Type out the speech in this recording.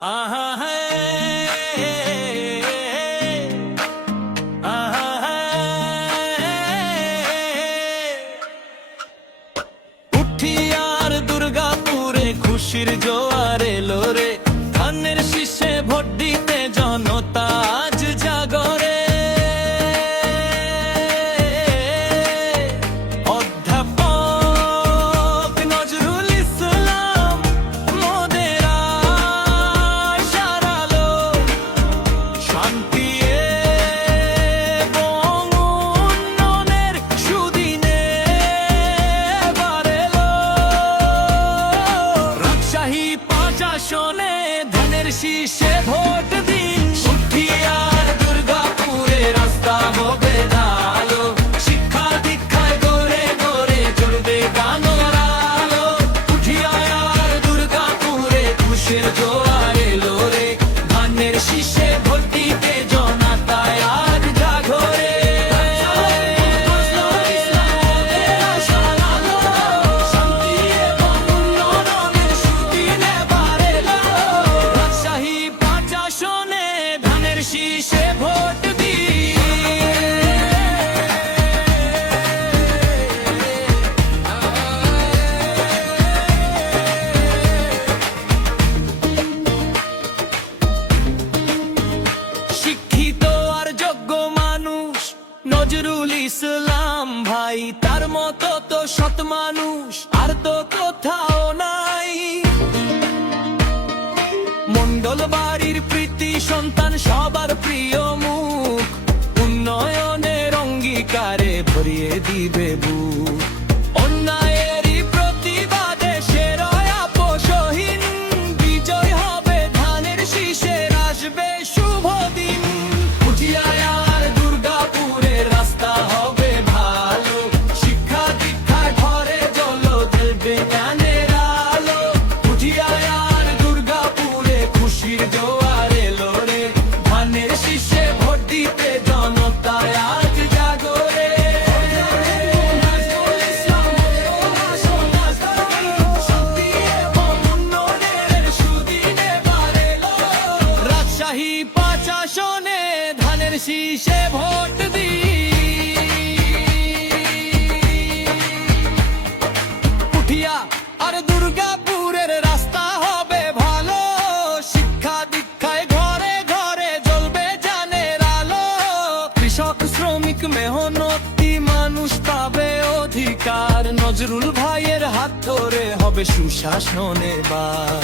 আহা আর দুর্গাপুরে খুশির জোয়ার এলো আসনে ধানের শীষে ভোট দিন। উঠিয়ার দুর্গাপুরে রাস্তা হবে ঢালো শিক্ষা দীক্ষায় গড়ে গড়ে চলবে গানোর আলো। উঠিয়ার দুর্গাপুরে খুশের নজরুল ইসলাম ভাই, তার মতো তো সৎ মানুষ আর তো কোথাও নাই। মন্ডল বাড়ির প্রীতি সন্তান সবার প্রিয় মুখ, উন্নয়নের অঙ্গীকারে ভোট উঠিয়া, আর দুর্গাপুরের রাস্তা হবে ভালো। শিক্ষা দীক্ষায় ঘরে ঘরে জ্বলবে জানের আলো। কৃষক, শ্রমিক, মেহনতি মানুষ পাবে অধিকার। নজরুল ভাইয়ের হাত ধরে হবে সুশাসনে বার